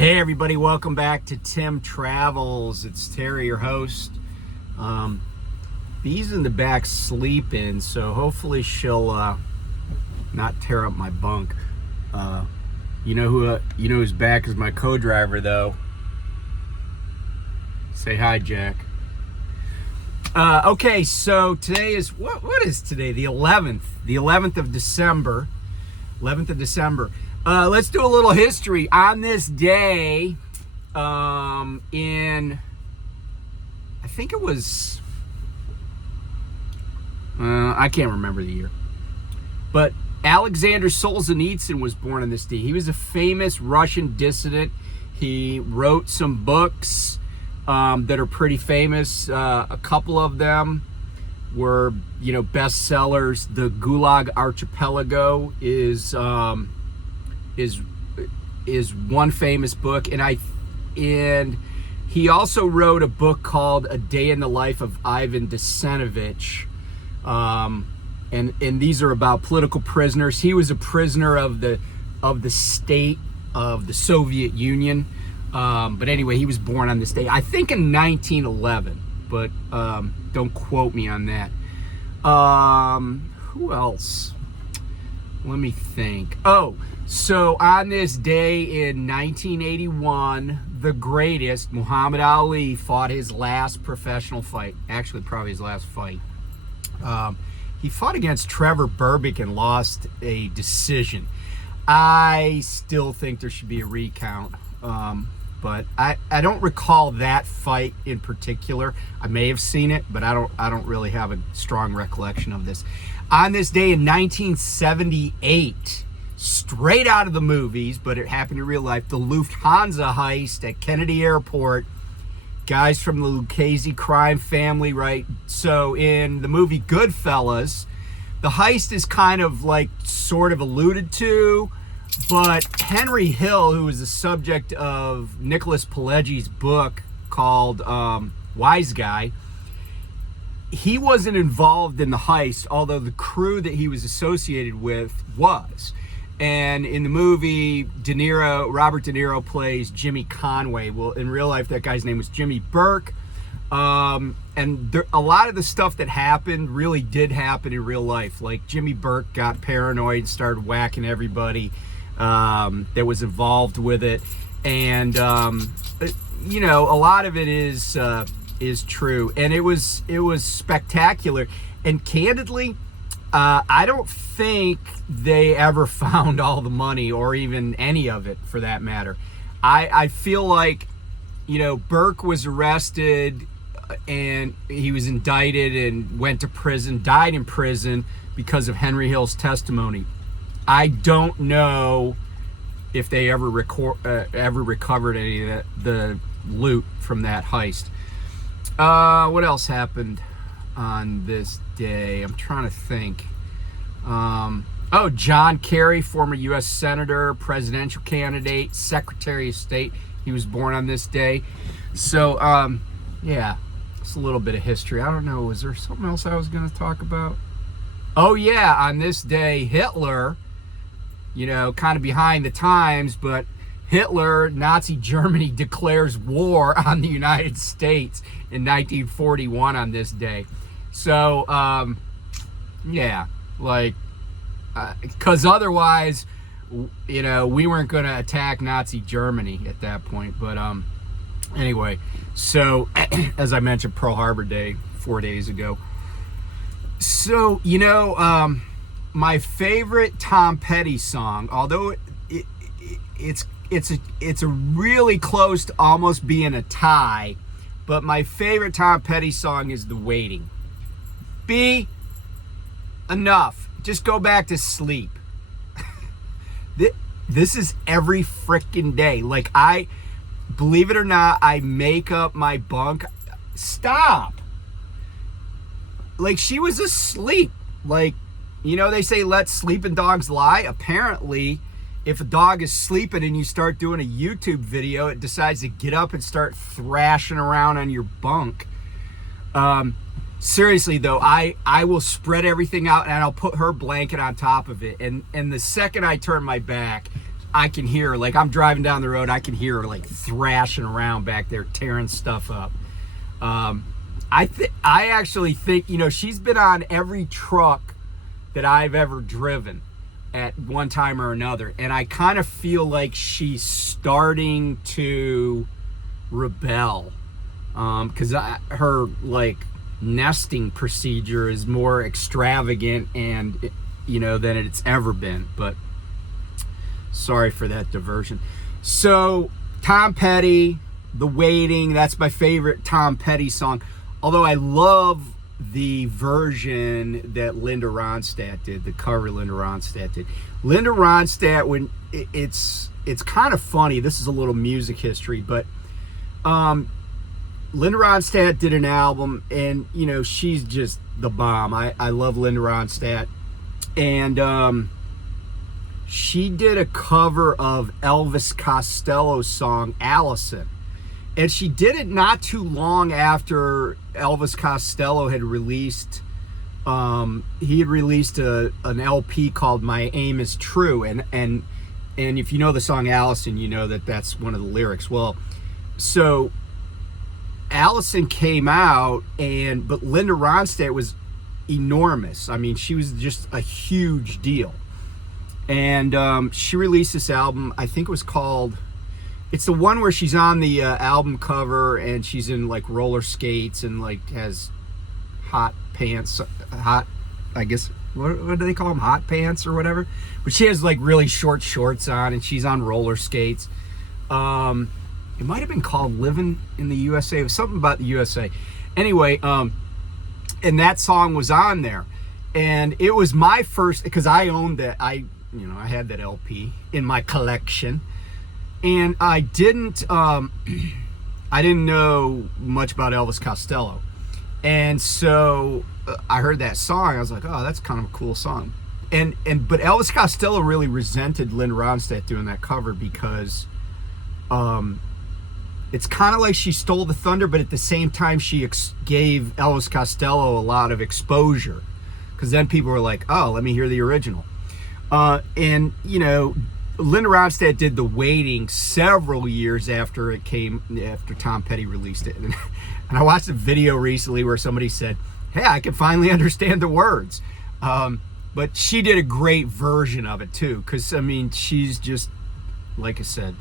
Hey everybody, welcome back to Tim Travels. It's Terry, your host. Bee's in the back sleeping, so hopefully she'll not tear up my bunk. You know who's back is my co-driver though. Say hi, Jack. Okay, so today is what is today? The 11th of December. 11th of December. Let's do a little history. On this day, I think it was, I can't remember the year, but Alexander Solzhenitsyn was born on this day. He was a famous Russian dissident. He wrote some books that are pretty famous. A couple of them were, bestsellers. The Gulag Archipelago is one famous book, and he also wrote a book called A Day in the Life of Ivan Desenovich, and these are about political prisoners. He was a prisoner of the state of the Soviet Union, but anyway, he was born on this day, I think in 1911, but don't quote me on that. Who else? Let me think. So on this day in 1981, the greatest, Muhammad Ali, fought his last professional fight. Actually, probably his last fight. He fought against Trevor Berbick and lost a decision. I still think there should be a recount, but I don't recall that fight in particular. I may have seen it, but I don't really have a strong recollection of this. On this day in 1978, straight out of the movies, but it happened in real life, the Lufthansa heist at Kennedy Airport. Guys from the Lucchese crime family, right? So in the movie Goodfellas, the heist is kind of like sort of alluded to, but Henry Hill, who was the subject of Nicholas Pileggi's book called Wise Guy, he wasn't involved in the heist, although the crew that he was associated with was. And in the movie, Robert De Niro plays Jimmy Conway. Well, in real life, that guy's name was Jimmy Burke. And a lot of the stuff that happened really did happen in real life. Like Jimmy Burke got paranoid, started whacking everybody that was involved with it. And, a lot of it is true. And it was spectacular. And candidly, I don't think they ever found all the money, or even any of it for that matter. I feel like, Burke was arrested and he was indicted and went to prison, died in prison because of Henry Hill's testimony. I don't know if they ever recovered any of the loot from that heist. What else happened on this day? I'm trying to think. John Kerry, former U.S. Senator, presidential candidate, Secretary of State. He was born on this day. So, yeah, it's a little bit of history. I don't know, was there something else I was going to talk about? Oh, yeah, on this day, Hitler, kind of behind the times, but Hitler, Nazi Germany, declares war on the United States in 1941 on this day. So, yeah, like, because otherwise, we weren't going to attack Nazi Germany at that point. But anyway, so as I mentioned, Pearl Harbor Day 4 days ago. So, my favorite Tom Petty song, although it's a really close to almost being a tie, but my favorite Tom Petty song is The Waiting. Be enough. Just go back to sleep. This is every freaking day. Like, believe it or not, I make up my bunk. Stop. Like, she was asleep. Like, they say let sleeping dogs lie. Apparently, if a dog is sleeping and you start doing a YouTube video, it decides to get up and start thrashing around on your bunk. Seriously though, I will spread everything out and I'll put her blanket on top of it. And the second I turn my back, I can hear her. Like, I'm driving down the road, I can hear her like thrashing around back there, tearing stuff up. I actually think, you know, she's been on every truck that I've ever driven at one time or another, and I kind of feel like she's starting to rebel, because her like nesting procedure is more extravagant and, you know, than it's ever been. But sorry for that diversion. So Tom Petty, The Waiting, that's my favorite Tom Petty song, although I love the version that Linda Ronstadt did, the cover Linda Ronstadt did. Linda Ronstadt, when it's kind of funny, this is a little music history, but Linda Ronstadt did an album, and, you know, she's just the bomb. I love Linda Ronstadt. And she did a cover of Elvis Costello's song, Allison. And she did it not too long after Elvis Costello had released, he had released an LP called My Aim Is True. And if you know the song Allison, you know that that's one of the lyrics. Well, so Allison came out, but Linda Ronstadt was enormous. I mean, she was just a huge deal. And she released this album, I think it was called, it's the one where she's on the album cover and she's in like roller skates and like has hot pants, I guess, what do they call them? Hot pants or whatever. But she has like really short shorts on and she's on roller skates. It might have been called Living in the USA. It was something about the USA. Anyway, and that song was on there. And it was my first, because I owned that, I had that LP in my collection. And I didn't know much about Elvis Costello. And so I heard that song. I was like, oh, that's kind of a cool song. But Elvis Costello really resented Linda Ronstadt doing that cover because it's kind of like she stole the thunder, but at the same time she gave Elvis Costello a lot of exposure, because then people were like, oh, let me hear the original. And, you know, Linda Ronstadt did The Waiting several years after Tom Petty released it. And I watched a video recently where somebody said, hey, I can finally understand the words. But she did a great version of it too, because, I mean, she's just, like I said,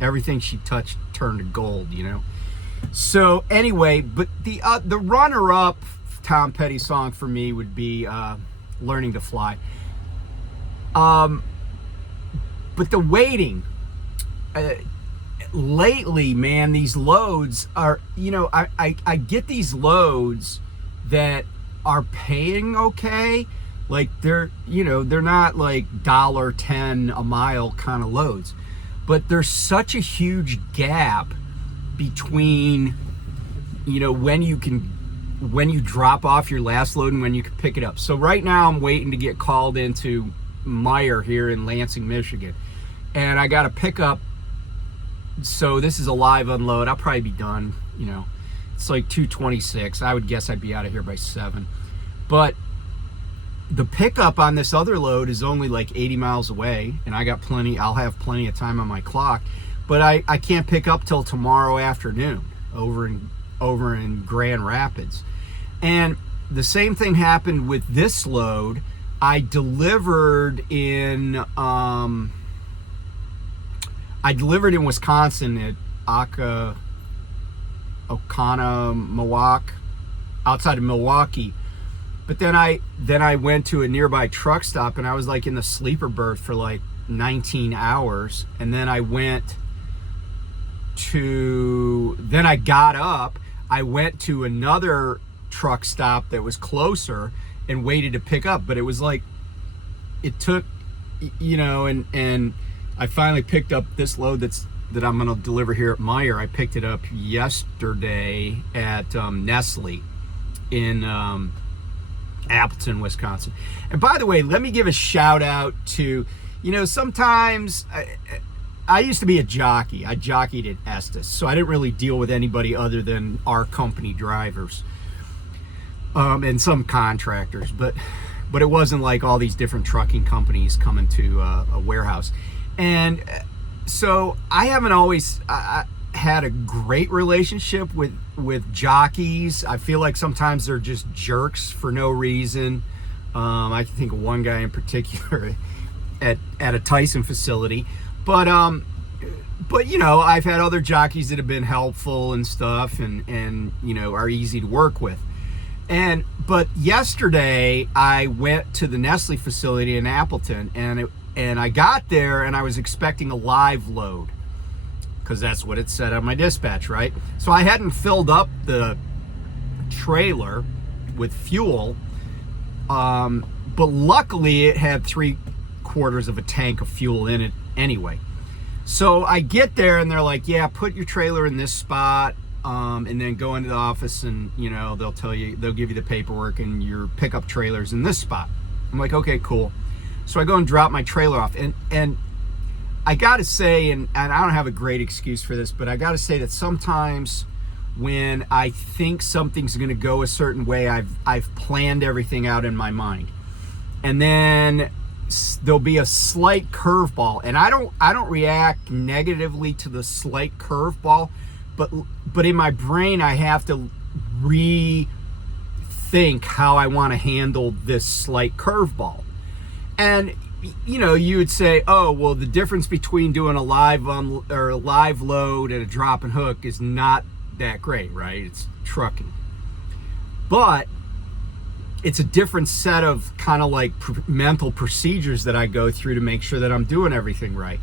everything she touched turned to gold, you know. So anyway, but the runner-up Tom Petty song for me would be Learning to Fly. But The Waiting, lately, man, these loads are, you know, I get these loads that are paying okay. Like, they're, you know, they're not like $1.10 a mile kind of loads. But there's such a huge gap between, you know, when you drop off your last load and when you can pick it up. So right now I'm waiting to get called into Meijer here in Lansing, Michigan. And I got to pick up, so this is a live unload. I'll probably be done, you know. It's like 2:26. I would guess I'd be out of here by 7. But the pickup on this other load is only like 80 miles away, and I'll have plenty of time on my clock. But I can't pick up till tomorrow afternoon over in Grand Rapids. And the same thing happened with this load. I delivered in Wisconsin at Oconomowoc, outside of Milwaukee. But then I went to a nearby truck stop, and I was like in the sleeper berth for like 19 hours. And then I got up, I went to another truck stop that was closer and waited to pick up. But it was like, it took, you know, and I finally picked up this load that I'm going to deliver here at Meijer. I picked it up yesterday at Nestle in Appleton, Wisconsin. And by the way, let me give a shout out to, you know, sometimes I used to be a jockey. I jockeyed at Estes, so I didn't really deal with anybody other than our company drivers and some contractors. But it wasn't like all these different trucking companies coming to a warehouse. And so I haven't always had a great relationship with jockeys. I feel like sometimes they're just jerks for no reason. I can think of one guy in particular at a Tyson facility, but you know, I've had other jockeys that have been helpful and stuff, and you know, are easy to work with. But yesterday I went to the Nestle facility in Appleton, and I got there and I was expecting a live load, because that's what it said on my dispatch, right? So I hadn't filled up the trailer with fuel, but luckily it had 3/4 of a tank of fuel in it anyway. So I get there and they're like, yeah, put your trailer in this spot, and then go into the office, and you know, they'll give you the paperwork, and your pickup trailer's in this spot. I'm like, okay, cool. So I go and drop my trailer off, and I gotta say, and I don't have a great excuse for this, but I gotta say that sometimes when I think something's gonna go a certain way, I've planned everything out in my mind, and then there'll be a slight curveball, and I don't react negatively to the slight curveball, but in my brain I have to rethink how I want to handle this slight curveball. And you know, you would say, oh well, the difference between doing a live load and a drop and hook is not that great, right? It's trucking, but it's a different set of kind of like mental procedures that I go through to make sure that I'm doing everything right.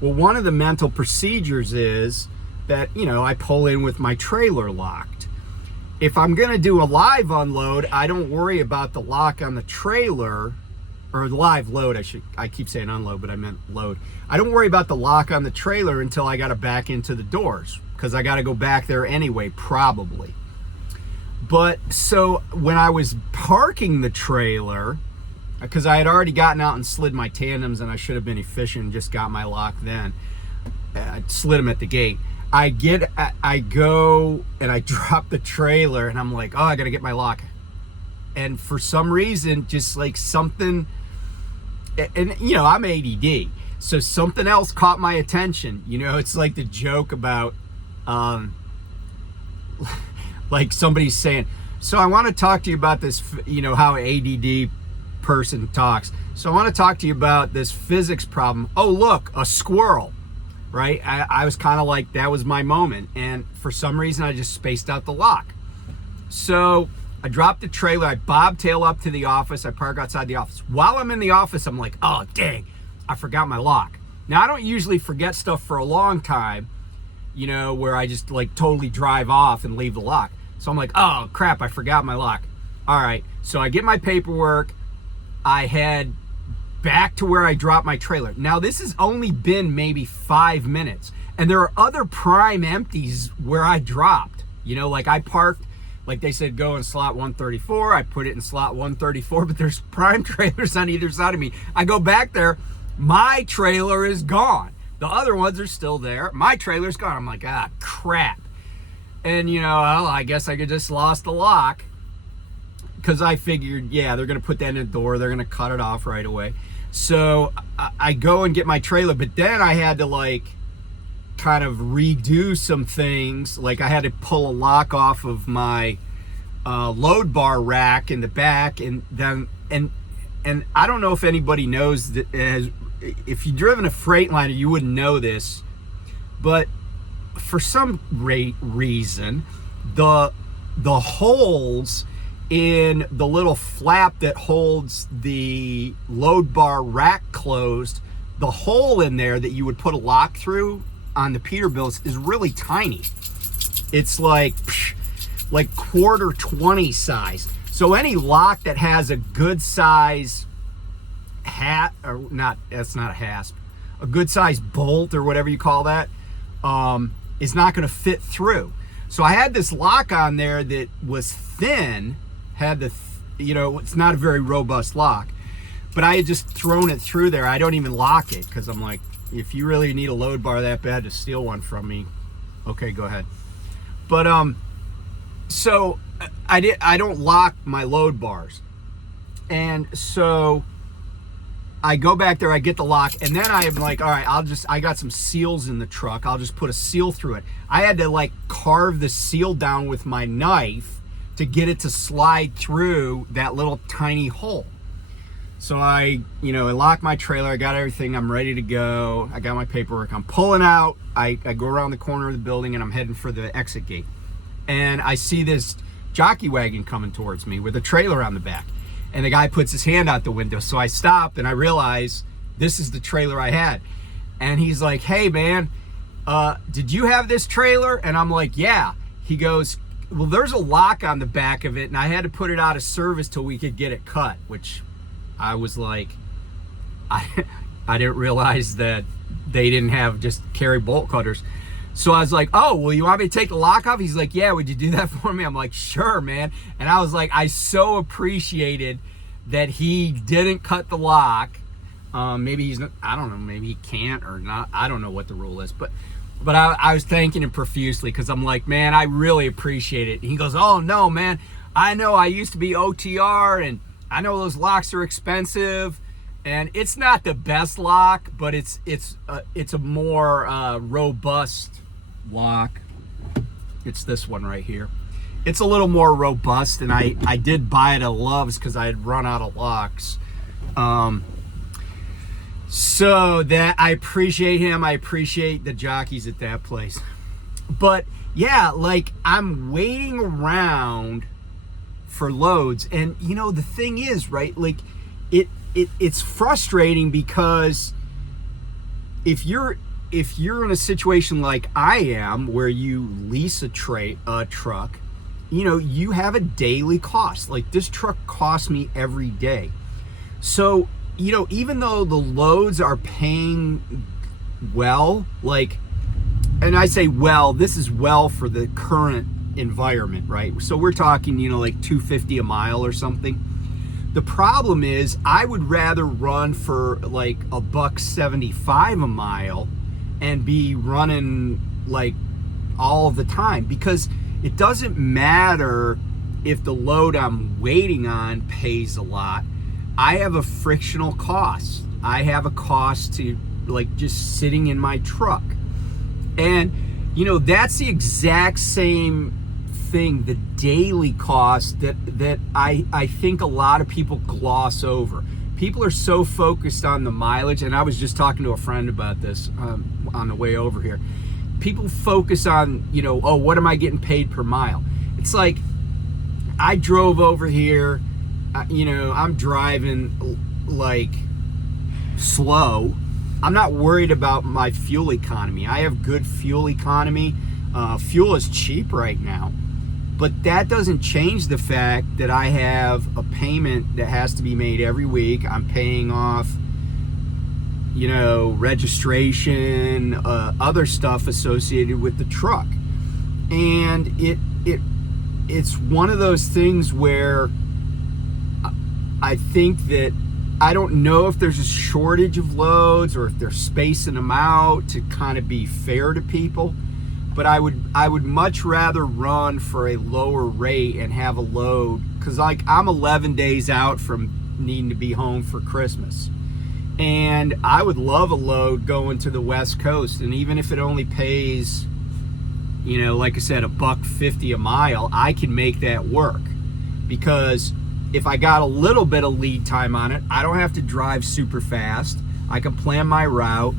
Well, one of the mental procedures is that, you know, I pull in with my trailer locked. If I'm going to do a live unload, I don't worry about the lock on the trailer, or live load. I keep saying unload, but I meant load. I don't worry about the lock on the trailer until I got to back into the doors, because I got to go back there anyway, probably. But so when I was parking the trailer, because I had already gotten out and slid my tandems, and I should have been efficient and just got my lock then, I slid them at the gate. I go and I drop the trailer, and I'm like, oh, I got to get my lock. And for some reason, just like something, and you know, I'm ADD, so something else caught my attention. You know, it's like the joke about, like somebody's saying, so I want to talk to you about this, you know, how ADD person talks. So I want to talk to you about this physics problem. Oh, look, a squirrel, right? I was kind of like, that was my moment. And for some reason, I just spaced out the lock. So I dropped the trailer, I bobtail up to the office, I park outside the office. While I'm in the office, I'm like, oh, dang, I forgot my lock. Now, I don't usually forget stuff for a long time, you know, where I just like totally drive off and leave the lock. So I'm like, oh crap, I forgot my lock. All right, so I get my paperwork, I head back to where I dropped my trailer. Now this has only been maybe 5 minutes, and there are other prime empties where I dropped. You know, like I parked, like they said, go in slot 134. I put it in slot 134, but there's prime trailers on either side of me. I go back there, my trailer is gone. The other ones are still there. My trailer's gone. I'm like, ah, crap. And, you know, well, I guess I could just lost the lock, because I figured, yeah, they're going to put that in the door. They're going to cut it off right away. So I go and get my trailer, but then I had to, like, kind of redo some things. Like, I had to pull a lock off of my load bar rack in the back. And then, and I don't know if anybody knows that, if you've driven a Freightliner, you wouldn't know this, but for some reason, the holes in the little flap that holds the load bar rack closed, the hole in there that you would put a lock through on the Peterbilts is really tiny. It's like ¼ size. So any lock that has a good size that's not a hasp, a good size bolt or whatever you call that, is not going to fit through. So I had this lock on there that was thin, you know, it's not a very robust lock, but I had just thrown it through there. I don't even lock it, because I'm like, if you really need a load bar that bad to steal one from me, okay, go ahead. But so I don't lock my load bars, and so I go back there, I get the lock, and then I am like, all right, I got some seals in the truck. I'll just put a seal through it. I had to like carve the seal down with my knife to get it to slide through that little tiny hole. So I lock my trailer, I got everything, I'm ready to go. I got my paperwork, I'm pulling out. I go around the corner of the building and I'm heading for the exit gate. And I see this jockey wagon coming towards me with a trailer on the back. And the guy puts his hand out the window. So I stop and I realize this is the trailer I had. And he's like, hey man, did you have this trailer? And I'm like, yeah. He goes, well, there's a lock on the back of it and I had to put it out of service till we could get it cut, which I was like, I didn't realize that they didn't have just carry bolt cutters. So I was like, oh, well, you want me to take the lock off? He's like, yeah, would you do that for me? I'm like, sure, man. And I was like, I so appreciated that he didn't cut the lock. Maybe he's not, I don't know, maybe he can't or not. I don't know what the rule is, but I was thanking him profusely because I'm like, man, I really appreciate it. And he goes, oh no, man, I know I used to be OTR and I know those locks are expensive. And it's not the best lock, but it's a more robust lock. It's this one right here. It's a little more robust, and I did buy it at Love's because I had run out of locks. So that I appreciate him. I appreciate the jockeys at that place. But yeah, like I'm waiting around for loads, and the thing is, right? Like it's frustrating because if you're in a situation like I am where you lease a truck, you have a daily cost. Like this truck costs me every day. So, even though the loads are paying well, like, and I say well, this is well for the current environment, right? So we're talking, like $250 a mile or something. The problem is I would rather run for like $1.75 a mile and be running like all the time, because it doesn't matter if the load I'm waiting on pays a lot. I have a frictional cost. I have a cost to like just sitting in my truck. And that's the exact same thing, the daily cost that I think a lot of people gloss over. People are so focused on the mileage, and I was just talking to a friend about this on the way over here. People focus on, oh, what am I getting paid per mile? It's like, I drove over here, I'm driving like slow. I'm not worried about my fuel economy. I have good fuel economy. Fuel is cheap right now. But that doesn't change the fact that I have a payment that has to be made every week. I'm paying off, registration, other stuff associated with the truck. And it's one of those things where I think that I don't know if there's a shortage of loads or if they're spacing them out to kind of be fair to people. But I would much rather run for a lower rate and have a load, because like I'm 11 days out from needing to be home for Christmas, and I would love a load going to the West Coast. And even if it only pays, like I said, $1.50 a mile, I can make that work, because if I got a little bit of lead time on it, I don't have to drive super fast. I can plan my route,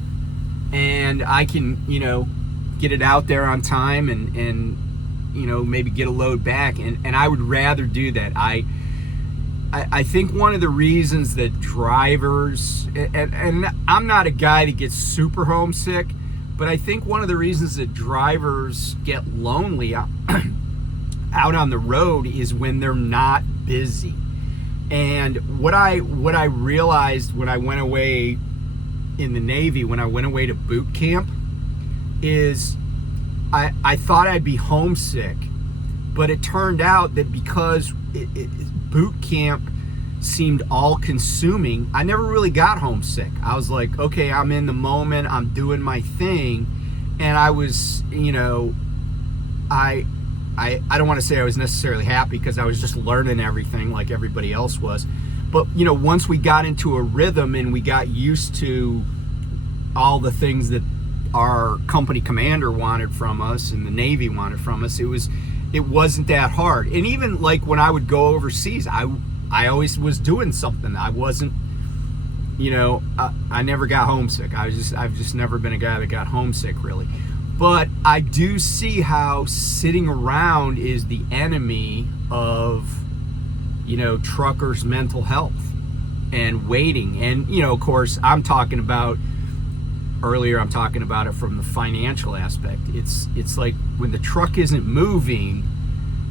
and I can get it out there on time and maybe get a load back, and I would rather do that. I think one of the reasons that drivers, and I'm not a guy that gets super homesick, but I think one of the reasons that drivers get lonely out on the road is when they're not busy. And what I realized when I went away in the Navy, when I went away to boot camp, is I thought I'd be homesick, but it turned out that because boot camp seemed all consuming, I never really got homesick. I was like, okay, I'm in the moment, I'm doing my thing. And I was, I don't want to say I was necessarily happy, because I was just learning everything like everybody else was, But, you know, once we got into a rhythm and we got used to all the things that our company commander wanted from us and the Navy wanted from us, it wasn't that hard. And even like when I would go overseas, I always was doing something. I wasn't, you know, I never got homesick. I've just never been a guy that got homesick, really. But I do see how sitting around is the enemy of, you know, truckers' mental health and waiting. And, you know, of course, I'm talking about it from the financial aspect. It's like when the truck isn't moving,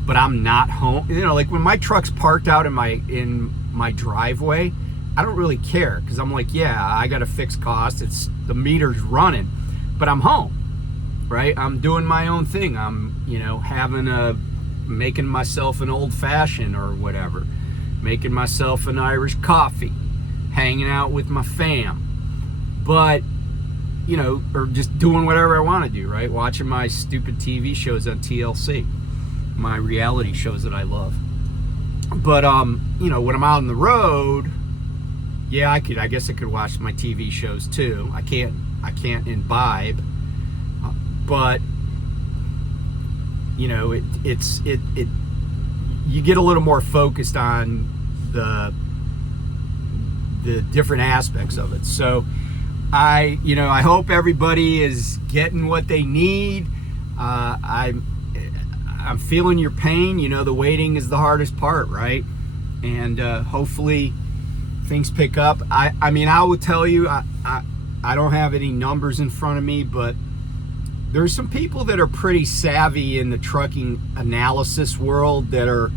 but I'm not home. You know, like when my truck's parked out in my driveway, I don't really care, because I'm like, yeah, I got a fixed cost. It's the meter's running, but I'm home, right? I'm doing my own thing. I'm, you know, making myself an old fashioned or whatever, making myself an Irish coffee, hanging out with my fam, but, you know, or just doing whatever I want to do, right? Watching my stupid TV shows on TLC, my reality shows that I love. But, you know, when I'm out on the road, yeah, I guess I could watch my TV shows too. I can't imbibe, but, you know, you get a little more focused on the different aspects of it. So I hope everybody is getting what they need. I'm feeling your pain. You know, the waiting is the hardest part, right? And hopefully things pick up. I mean, I will tell you, I don't have any numbers in front of me, but there's some people that are pretty savvy in the trucking analysis world that are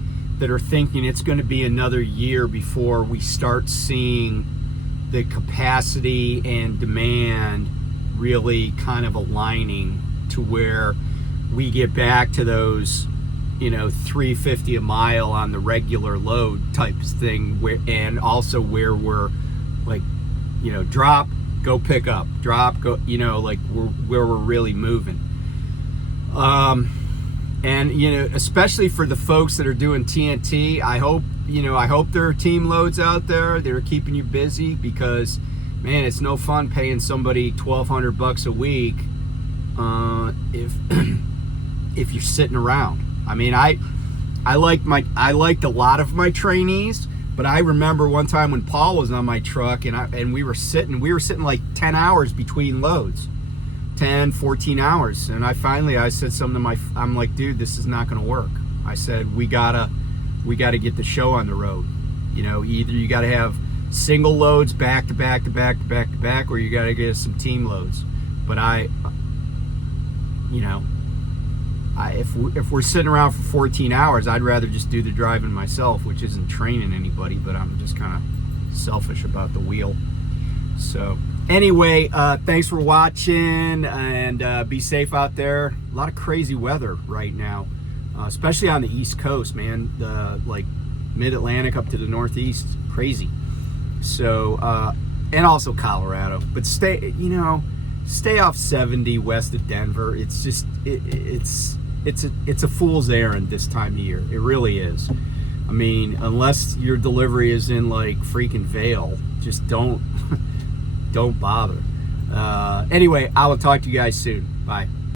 thinking it's going to be another year before we start seeing the capacity and demand really kind of aligning to where we get back to those, you know, $3.50 a mile on the regular load type thing, and also where we're like, you know, drop, go pick up, drop, go, you know, like where we're really moving. And, you know, especially for the folks that are doing TNT, I hope there are team loads out there that are keeping you busy, because, man, it's no fun paying somebody $1,200 a week if you're sitting around. I mean, I liked a lot of my trainees, but I remember one time when Paul was on my truck and we were sitting like 10 hours between loads. 10, 14 hours. And I said something to I'm like, dude, this is not going to work. I said, we gotta get the show on the road. You know, either you got to have single loads back to back to back to back to back, or you got to get us some team loads. But if we're sitting around for 14 hours, I'd rather just do the driving myself, which isn't training anybody, but I'm just kind of selfish about the wheel. So anyway, thanks for watching, and be safe out there. A lot of crazy weather right now, especially on the East Coast, man. Like mid-Atlantic up to the Northeast, crazy. So, and also Colorado. But stay off 70 west of Denver. It's just it's a fool's errand this time of year. It really is. I mean, unless your delivery is in like freaking Vail, just don't bother. Anyway, I will talk to you guys soon. Bye.